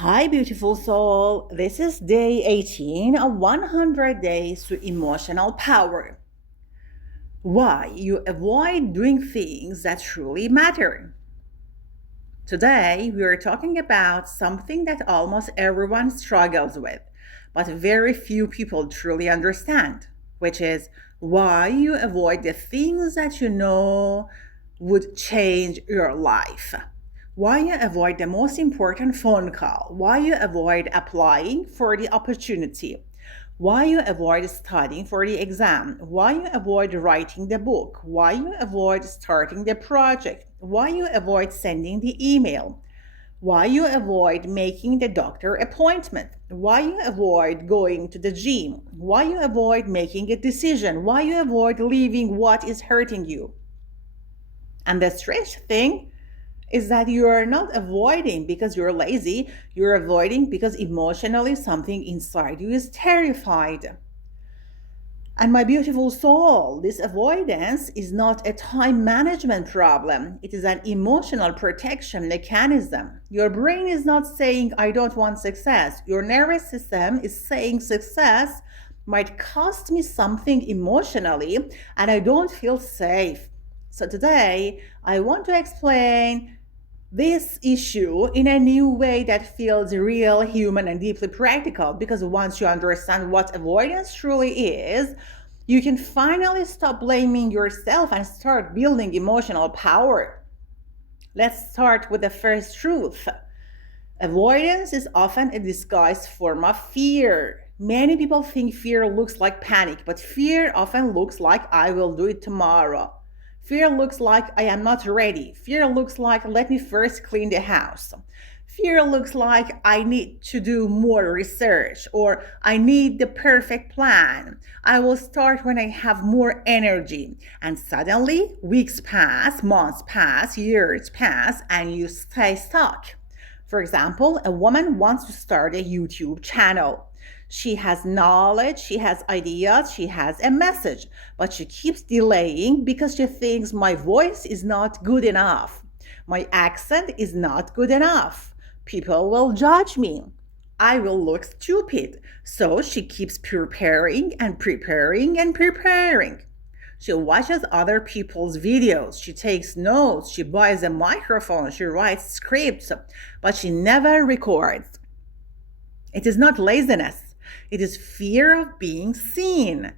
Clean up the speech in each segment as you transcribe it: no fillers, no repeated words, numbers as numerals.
Hi, beautiful soul. This is day 18 of 100 days to emotional power. Why you avoid doing things that truly matter. Today, we are talking about something that almost everyone struggles with, but very few people truly understand, which is why you avoid the things that you know would change your life. Why you avoid the most important phone call. Why you avoid applying for the opportunity. Why you avoid studying for the exam. Why you avoid writing the book. Why you avoid starting the project. Why you avoid sending the email. Why you avoid making the doctor appointment. Why you avoid going to the gym. Why you avoid making a decision. Why you avoid leaving what is hurting you. And the strange thing is that you are not avoiding because you're lazy. You're avoiding because emotionally something inside you is terrified. And my beautiful soul, this avoidance is not a time management problem. It is an emotional protection mechanism. Your brain is not saying, I don't want success. Your nervous system is saying success might cost me something emotionally and I don't feel safe. So today, I want to explain this issue in a new way that feels real, human, and deeply practical. Because once you understand what avoidance truly is, you can finally stop blaming yourself and start building emotional power. Let's start with the first truth. Avoidance is often a disguised form of fear. Many people think fear looks like panic, but fear often looks like I will do it tomorrow. Fear looks like I am not ready. Fear looks like let me first clean the house. Fear looks like I need to do more research or I need the perfect plan. I will start when I have more energy. And suddenly, weeks pass, months pass, years pass, and you stay stuck. For example, a woman wants to start a YouTube channel. She has knowledge, she has ideas, she has a message, but she keeps delaying because she thinks my voice is not good enough. My accent is not good enough. People will judge me. I will look stupid. So she keeps preparing and preparing and preparing. She watches other people's videos. She takes notes. She buys a microphone. She writes scripts, but she never records. It is not laziness, it is fear of being seen.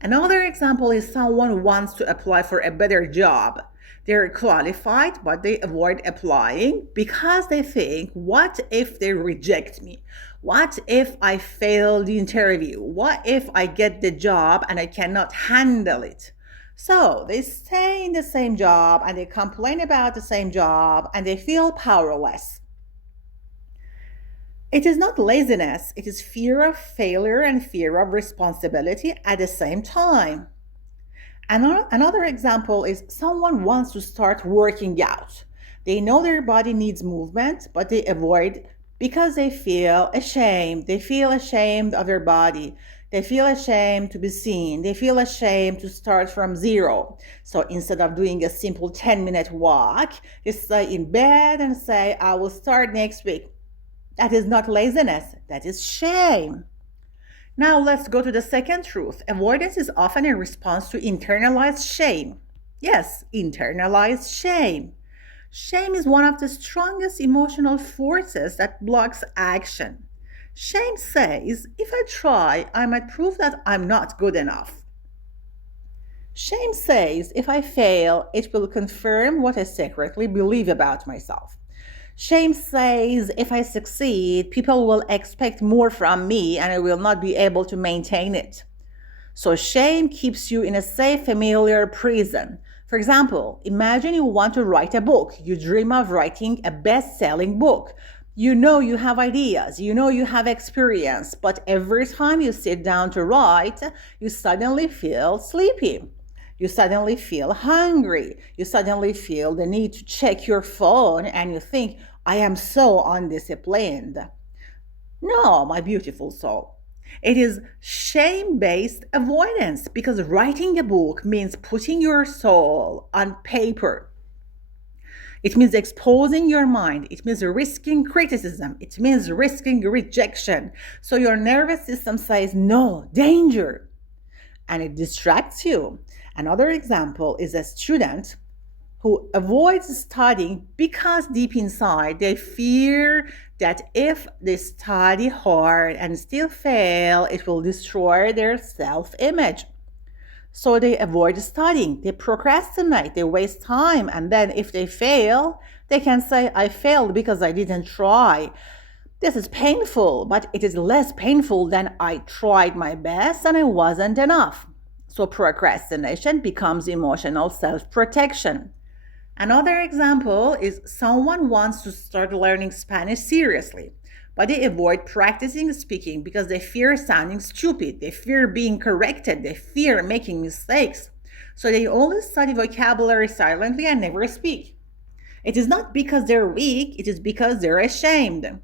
Another example is someone wants to apply for a better job. They're qualified, but they avoid applying because they think, what if they reject me? What if I fail the interview? What if I get the job and I cannot handle it? So they stay in the same job and they complain about the same job and they feel powerless. It is not laziness, it is fear of failure and fear of responsibility at the same time. Another example is someone wants to start working out. They know their body needs movement, but they avoid because they feel ashamed. They feel ashamed of their body. They feel ashamed to be seen. They feel ashamed to start from zero. So instead of doing a simple 10-minute walk, they stay in bed and say, I will start next week. That is not laziness, that is shame. Now let's go to the second truth. Avoidance is often a response to internalized shame. Yes, internalized shame. Shame is one of the strongest emotional forces that blocks action. Shame says, if I try, I might prove that I'm not good enough. Shame says, if I fail, it will confirm what I secretly believe about myself. Shame says, if I succeed, people will expect more from me and I will not be able to maintain it. So shame keeps you in a safe, familiar prison. For example, imagine you want to write a book. You dream of writing a best-selling book. You know you have ideas, you know you have experience, but every time you sit down to write, you suddenly feel sleepy. You suddenly feel hungry. You suddenly feel the need to check your phone and you think, I am so undisciplined. No, my beautiful soul. It is shame based avoidance because writing a book means putting your soul on paper. It means exposing your mind. It means risking criticism. It means risking rejection. So your nervous system says, no, danger, and it distracts you. Another example is a student who avoids studying because deep inside they fear that if they study hard and still fail, it will destroy their self image. So they avoid studying, they procrastinate, they waste time, and then if they fail, they can say, I failed because I didn't try. This is painful, but it is less painful than I tried my best and it wasn't enough. So procrastination becomes emotional self protection. Another example is someone wants to start learning Spanish seriously, but they avoid practicing speaking because they fear sounding stupid, they fear being corrected, they fear making mistakes. So they only study vocabulary silently and never speak. It is not because they're weak, it is because they're ashamed.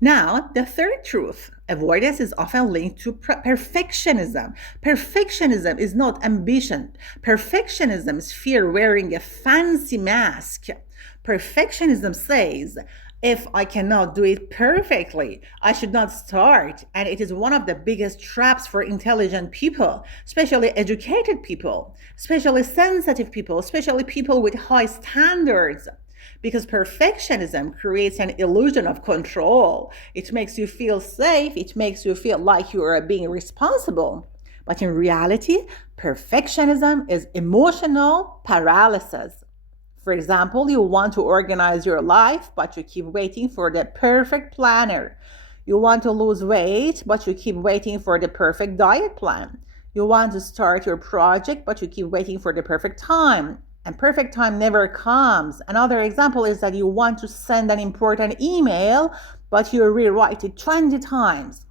Now, the third truth, avoidance is often linked to perfectionism. Perfectionism is not ambition. Perfectionism is fear wearing a fancy mask. Perfectionism says, if I cannot do it perfectly, I should not start. And it is one of the biggest traps for intelligent people, especially educated people, especially sensitive people, especially people with high standards. Because perfectionism creates an illusion of control. It makes you feel safe. It makes you feel like you are being responsible. But in reality, perfectionism is emotional paralysis. For example, you want to organize your life, but you keep waiting for the perfect planner. You want to lose weight, but you keep waiting for the perfect diet plan. You want to start your project, but you keep waiting for the perfect time. And perfect time never comes. Another example is that you want to send an important email, but you rewrite it 20 times.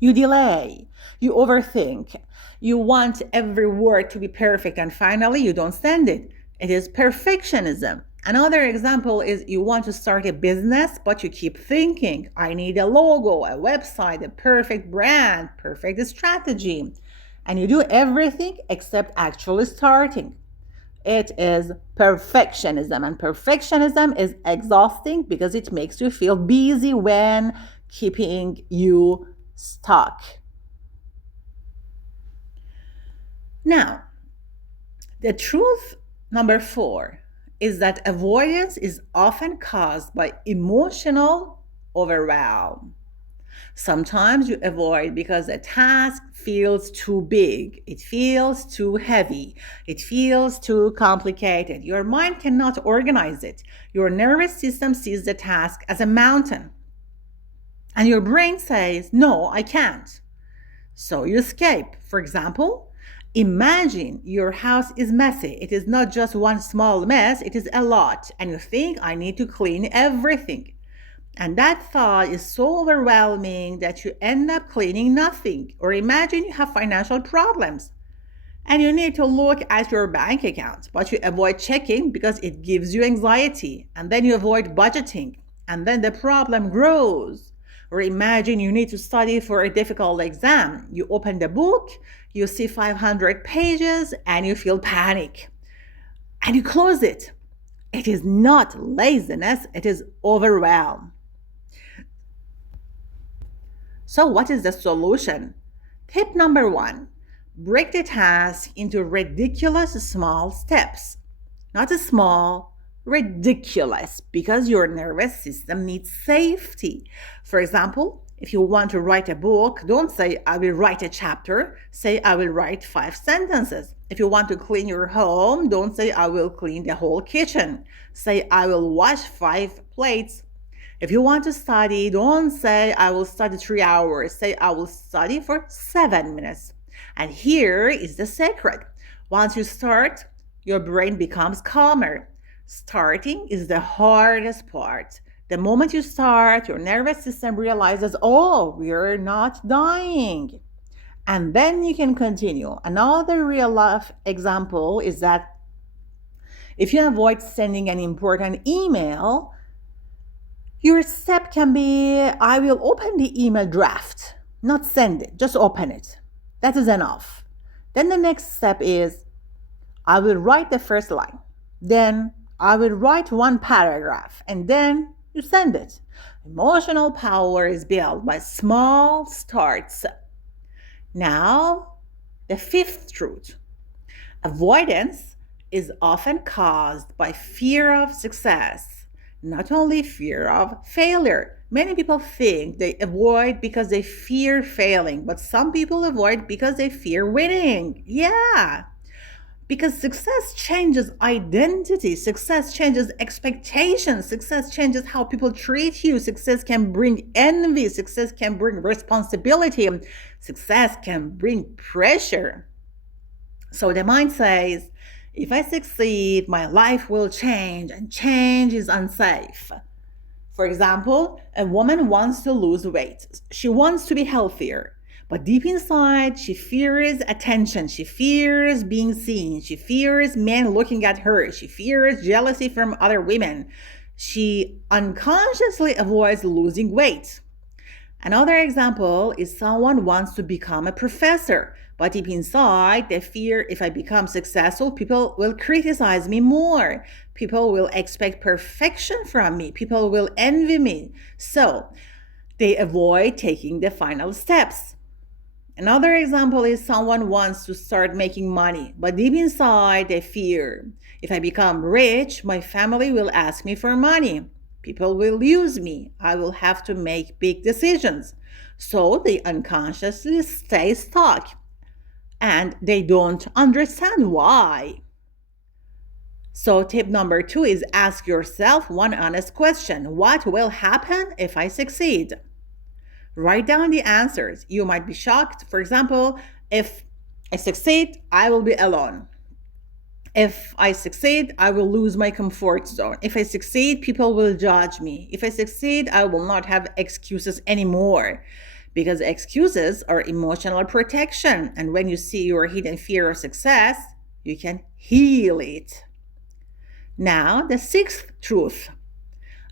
You delay, you overthink, you want every word to be perfect, and finally you don't send it. It is perfectionism. Another example is you want to start a business, but you keep thinking, I need a logo, a website, a perfect brand, perfect strategy. And you do everything except actually starting. It is perfectionism, and perfectionism is exhausting because it makes you feel busy when keeping you stuck. Now, the truth number 4 is that avoidance is often caused by emotional overwhelm. Sometimes you avoid because a task feels too big, it feels too heavy, it feels too complicated. Your mind cannot organize it. Your nervous system sees the task as a mountain. And your brain says, no, I can't. So you escape. For example, imagine your house is messy. It is not just one small mess, it is a lot. And you think, I need to clean everything. And that thought is so overwhelming that you end up cleaning nothing. Or imagine you have financial problems and you need to look at your bank account, but you avoid checking because it gives you anxiety. And then you avoid budgeting, and then the problem grows. Or imagine you need to study for a difficult exam. You open the book, you see 500 pages, and you feel panic. And you close it. It is not laziness, it is overwhelm. So what is the solution? Tip number 1, break the task into ridiculous small steps. Not small, ridiculous, because your nervous system needs safety. For example, if you want to write a book, don't say, I will write a chapter. Say, I will write 5 sentences. If you want to clean your home, don't say, I will clean the whole kitchen. Say, I will wash 5 plates. If you want to study, don't say, I will study 3 hours. Say, I will study for 7 minutes. And here is the secret. Once you start, your brain becomes calmer. Starting is the hardest part. The moment you start, your nervous system realizes, oh, we're not dying. And then you can continue. Another real life example is that if you avoid sending an important email, your step can be, I will open the email draft, not send it, just open it. That is enough. Then the next step is, I will write the first line. Then I will write one paragraph and then you send it. Emotional power is built by small starts. Now, the fifth truth. Avoidance is often caused by fear of success, not only fear of failure. Many people think they avoid because they fear failing, but some people avoid because they fear winning. Yeah, because success changes identity, success changes expectations, success changes how people treat you, success can bring envy, success can bring responsibility, success can bring pressure. So the mind says, if I succeed, my life will change, and change is unsafe. For example, a woman wants to lose weight. She wants to be healthier. But deep inside, she fears attention. She fears being seen. She fears men looking at her. She fears jealousy from other women. She unconsciously avoids losing weight. Another example is someone wants to become a professor, but deep inside, they fear if I become successful, people will criticize me more. People will expect perfection from me. People will envy me. So they avoid taking the final steps. Another example is someone wants to start making money, but deep inside, they fear if I become rich, my family will ask me for money. People will use me. I will have to make big decisions. So they unconsciously stay stuck and they don't understand why. So, tip number 2 is ask yourself one honest question. What will happen if I succeed? Write down the answers. You might be shocked. For example, if I succeed, I will be alone. If I succeed, I will lose my comfort zone. If I succeed, people will judge me. If I succeed, I will not have excuses anymore. Because excuses are emotional protection. And when you see your hidden fear of success, you can heal it. Now, the sixth truth.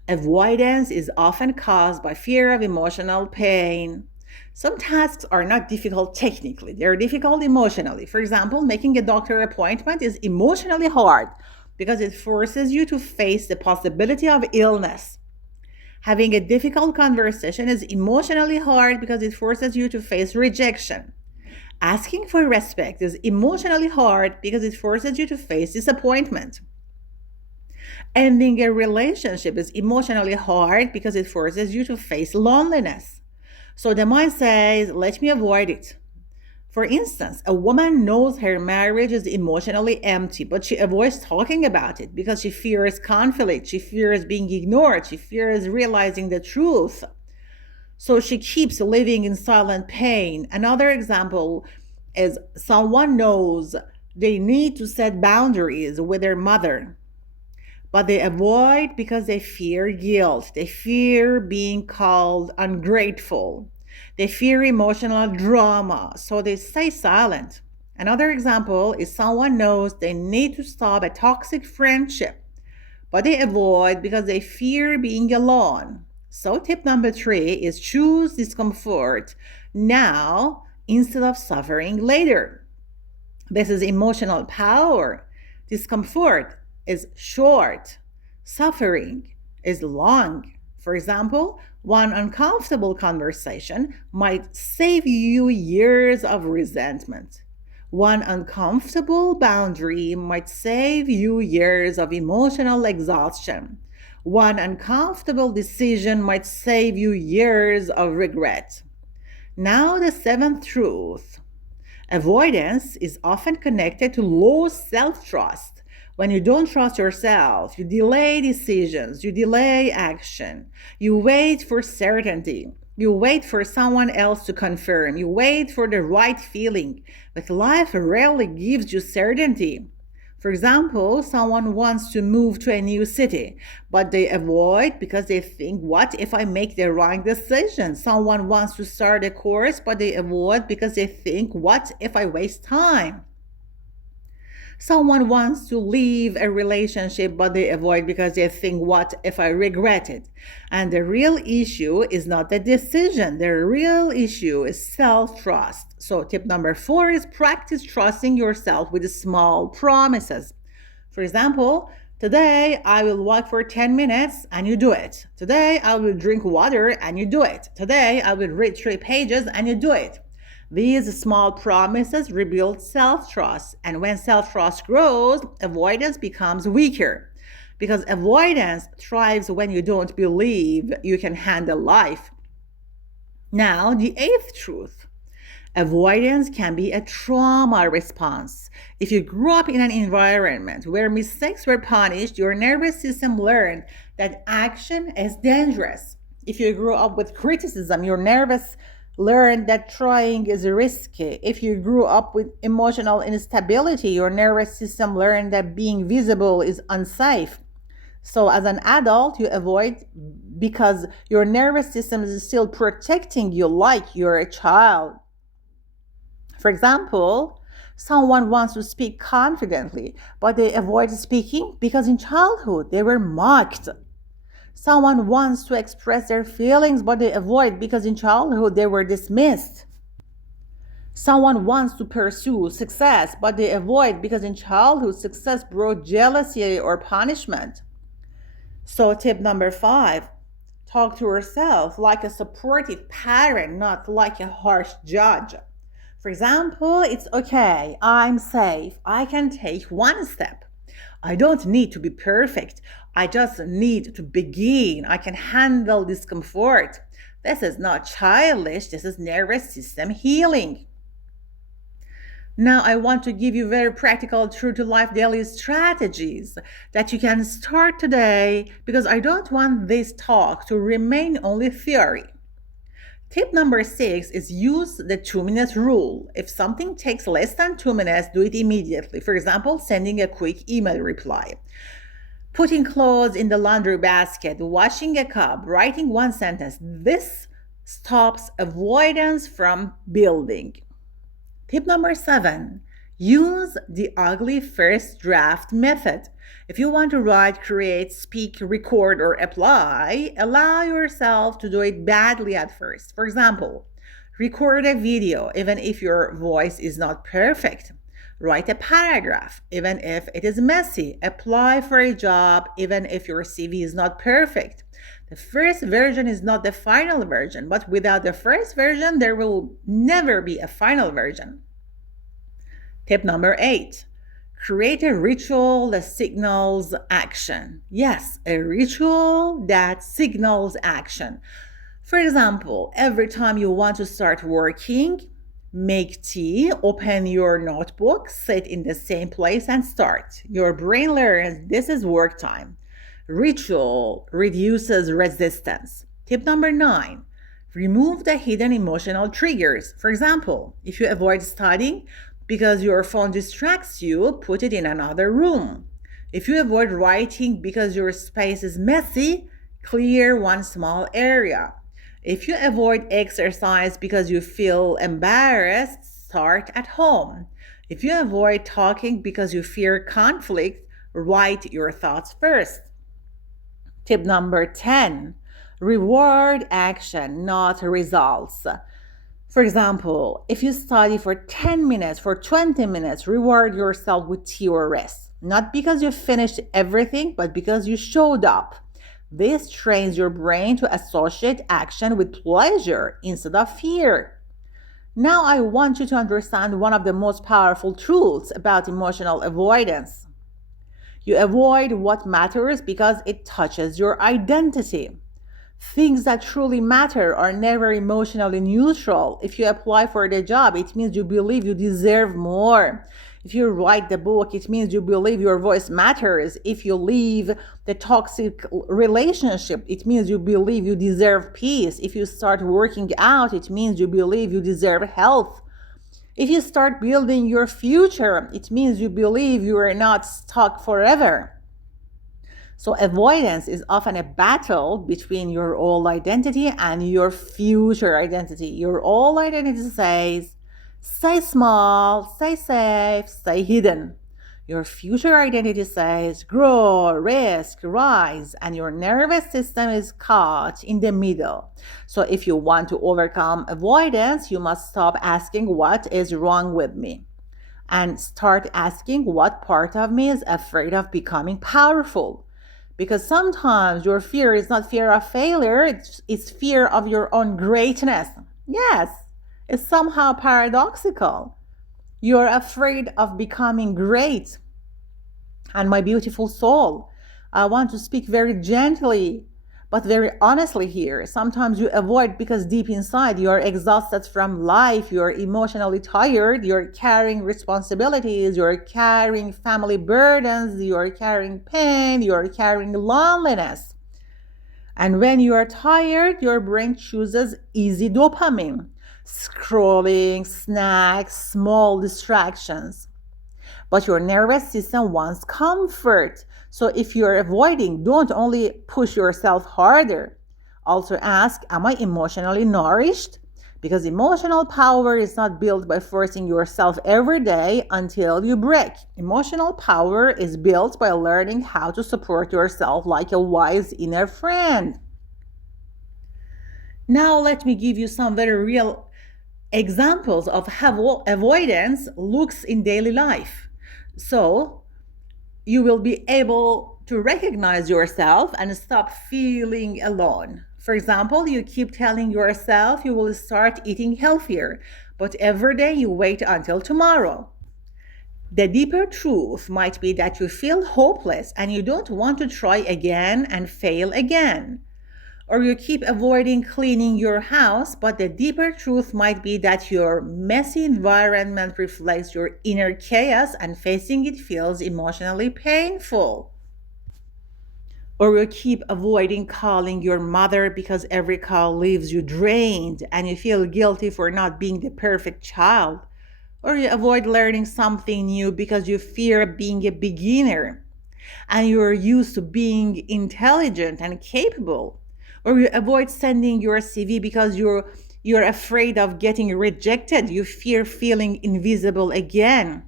Avoidance is often caused by fear of emotional pain. Some tasks are not difficult technically, they're difficult emotionally. For example, making a doctor appointment is emotionally hard because it forces you to face the possibility of illness. Having a difficult conversation is emotionally hard because it forces you to face rejection. Asking for respect is emotionally hard because it forces you to face disappointment. Ending a relationship is emotionally hard because it forces you to face loneliness. So the mind says, let me avoid it. For instance, a woman knows her marriage is emotionally empty, but she avoids talking about it because she fears conflict, she fears being ignored, she fears realizing the truth. So she keeps living in silent pain. Another example is someone knows they need to set boundaries with their mother, but they avoid because they fear guilt. They fear being called ungrateful. They fear emotional drama, so they stay silent. Another example is someone knows they need to stop a toxic friendship, but they avoid because they fear being alone. So, tip number 3 is choose discomfort now instead of suffering later. This is emotional power. Discomfort is short, suffering is long. For example, one uncomfortable conversation might save you years of resentment. One uncomfortable boundary might save you years of emotional exhaustion. One uncomfortable decision might save you years of regret. Now, the seventh truth. Avoidance is often connected to low self trust. When you don't trust yourself, you delay decisions, you delay action, you wait for certainty, you wait for someone else to confirm, you wait for the right feeling. But life rarely gives you certainty. For example, someone wants to move to a new city, but they avoid because they think, what if I make the wrong decision? Someone wants to start a course, but they avoid because they think, what if I waste time? Someone wants to leave a relationship, but they avoid because they think, what if I regret it? And the real issue is not the decision. The real issue is self-trust. So tip number 4 is practice trusting yourself with small promises. For example, Today, I will walk for 10 minutes and you do it. Today, I will drink water and you do it. Today, I will read 3 pages and you do it. These small promises rebuild self trust. And when self trust grows, avoidance becomes weaker. Because avoidance thrives when you don't believe you can handle life. Now, the eighth truth. Avoidance can be a trauma response. If you grew up in an environment where mistakes were punished, your nervous system learned that action is dangerous. If you grew up with criticism, your nervous learned that trying is risky. If you grew up with emotional instability, your nervous system learned that being visible is unsafe. So as an adult, you avoid because your nervous system is still protecting you like you're a child. For example, someone wants to speak confidently, but they avoid speaking because in childhood they were mocked. Someone wants to express their feelings, but they avoid because in childhood they were dismissed. Someone wants to pursue success, but they avoid because in childhood success brought jealousy or punishment. So, tip number 5, talk to yourself like a supportive parent, not like a harsh judge. For example, it's okay, I'm safe, I can take one step. I don't need to be perfect, I just need to begin. I can handle discomfort. This is not childish, this is nervous system healing. Now, I want to give you very practical, true to life daily strategies that you can start today because I don't want this talk to remain only theory. Tip number 6 is use the 2-minute rule. If something takes less than 2 minutes, do it immediately. For example, sending a quick email reply, putting clothes in the laundry basket, washing a cup, writing one sentence. This stops avoidance from building. Tip number 7, use the ugly first draft method. If you want to write, create, speak, record, or apply, allow yourself to do it badly at first. For example, record a video even if your voice is not perfect. Write a paragraph even if it is messy. Apply for a job even if your CV is not perfect. The first version is not the final version, but without the first version, there will never be a final version. Tip number 8, create a ritual that signals action. Yes, a ritual that signals action. For example, every time you want to start working, make tea, open your notebook, sit in the same place and start. Your brain learns this is work time. Ritual reduces resistance. Tip number 9, remove the hidden emotional triggers. For example, if you avoid studying because your phone distracts you, put it in another room. If you avoid writing because your space is messy, clear one small area. If you avoid exercise because you feel embarrassed, start at home. If you avoid talking because you fear conflict, write your thoughts first. Tip number 10, reward action, not results. For example, if you study for 10 minutes, for 20 minutes, reward yourself with tea or rest. Not because you finished everything, but because you showed up. This trains your brain to associate action with pleasure instead of fear. Now I want you to understand one of the most powerful truths about emotional avoidance. You avoid what matters because it touches your identity. Things that truly matter are never emotionally neutral. If you apply for the job, it means you believe you deserve more. If you write the book, it means you believe your voice matters. If you leave the toxic relationship, it means you believe you deserve peace. If you start working out, it means you believe you deserve health. If you start building your future, it means you believe you are not stuck forever. So avoidance is often a battle between your old identity and your future identity. Your old identity says, stay small, stay safe, stay hidden. Your future identity says, grow, risk, rise, and your nervous system is caught in the middle. So if you want to overcome avoidance, you must stop asking what is wrong with me and start asking what part of me is afraid of becoming powerful. Because sometimes your fear is not fear of failure, it's fear of your own greatness. Yes, it's somehow paradoxical. You're afraid of becoming great. And my beautiful soul, I want to speak very gently but very honestly here. Sometimes you avoid because deep inside you're exhausted from life, you're emotionally tired, you're carrying responsibilities, you're carrying family burdens, you're carrying pain, you're carrying loneliness. And when you are tired, your brain chooses easy dopamine, scrolling, snacks, small distractions. But your nervous system wants comfort. So if you're avoiding, don't only push yourself harder. Also ask, am I emotionally nourished? Because emotional power is not built by forcing yourself every day until you break. Emotional power is built by learning how to support yourself like a wise inner friend. Now, let me give you some very real examples of how avoidance looks in daily life. So, you will be able to recognize yourself and stop feeling alone. For example, you keep telling yourself you will start eating healthier, but every day you wait until tomorrow. The deeper truth might be that you feel hopeless and you don't want to try again and fail again. Or you keep avoiding cleaning your house, but the deeper truth might be that your messy environment reflects your inner chaos and facing it feels emotionally painful. Or you keep avoiding calling your mother because every call leaves you drained and you feel guilty for not being the perfect child. Or you avoid learning something new because you fear being a beginner and you're used to being intelligent and capable. Or you avoid sending your CV because you're afraid of getting rejected. You fear feeling invisible again.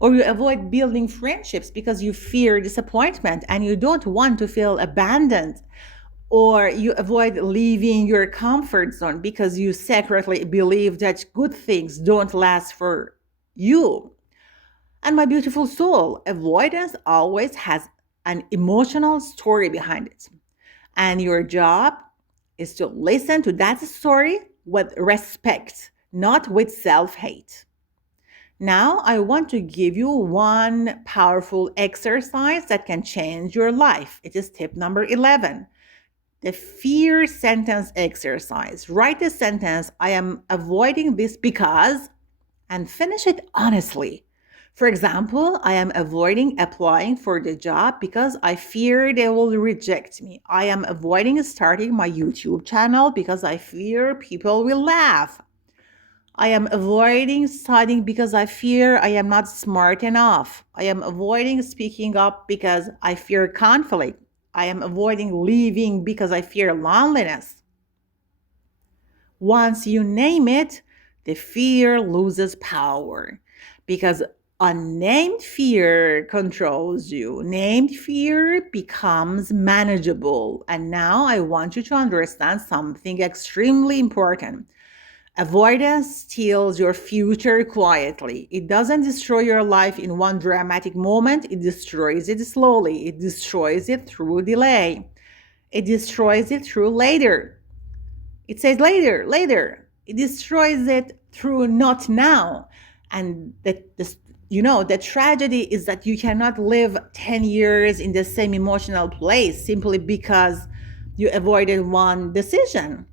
Or you avoid building friendships because you fear disappointment and you don't want to feel abandoned. Or you avoid leaving your comfort zone because you secretly believe that good things don't last for you. And my beautiful soul, avoidance always has an emotional story behind it. And your job is to listen to that story with respect, not with self hate. Now, I want to give you one powerful exercise that can change your life. It is tip number 11, the fear sentence exercise. Write the sentence, I am avoiding this because, and finish it honestly. For example, I am avoiding applying for the job because I fear they will reject me. I am avoiding starting my YouTube channel because I fear people will laugh. I am avoiding studying because I fear I am not smart enough. I am avoiding speaking up because I fear conflict. I am avoiding leaving because I fear loneliness. Once you name it, the fear loses power because unnamed fear controls you. Named fear becomes manageable. And now I want you to understand something extremely important. Avoidance steals your future quietly. It doesn't destroy your life in one dramatic moment, it destroys it slowly. It destroys it through delay. It destroys it through later. It says later, later. It destroys it through not now. And the tragedy is that you cannot live 10 years in the same emotional place simply because you avoided one decision,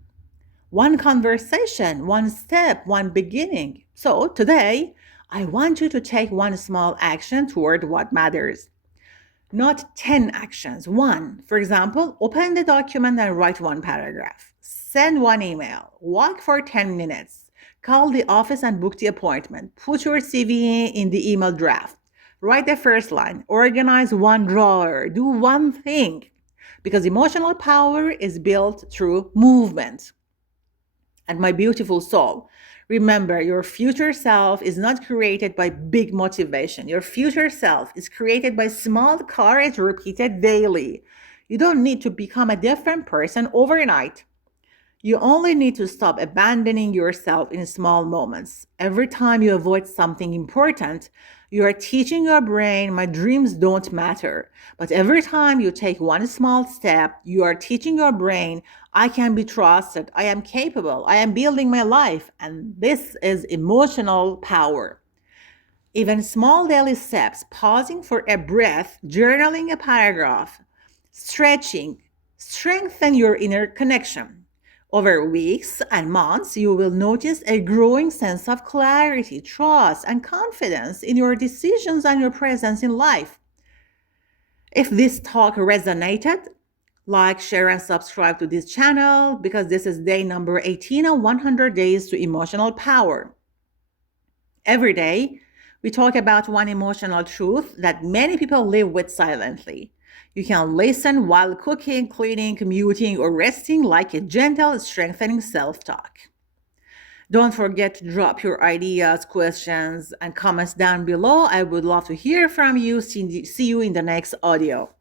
one conversation, one step, one beginning. So today, I want you to take one small action toward what matters. Not 10 actions, one. For example, open the document and write one paragraph. Send one email. Walk for 10 minutes. Call the office and book the appointment. Put your CV in the email draft. Write the first line. Organize one drawer. Do one thing. Because emotional power is built through movement. And my beautiful soul, remember, your future self is not created by big motivation. Your future self is created by small courage repeated daily. You don't need to become a different person overnight. You only need to stop abandoning yourself in small moments. Every time you avoid something important, you are teaching your brain, my dreams don't matter. But every time you take one small step, you are teaching your brain, I can be trusted, I am capable, I am building my life. And this is emotional power. Even small daily steps, pausing for a breath, journaling a paragraph, stretching, strengthen your inner connection. Over weeks and months, you will notice a growing sense of clarity, trust, and confidence in your decisions and your presence in life. If this talk resonated, like, share, and subscribe to this channel because this is day number 18 of 100 Days to Emotional Power. Every day, we talk about one emotional truth that many people live with silently. You can listen while cooking, cleaning, commuting, or resting like a gentle, strengthening self talk. Don't forget to drop your ideas, questions, and comments down below. I would love to hear from you. See you in the next audio.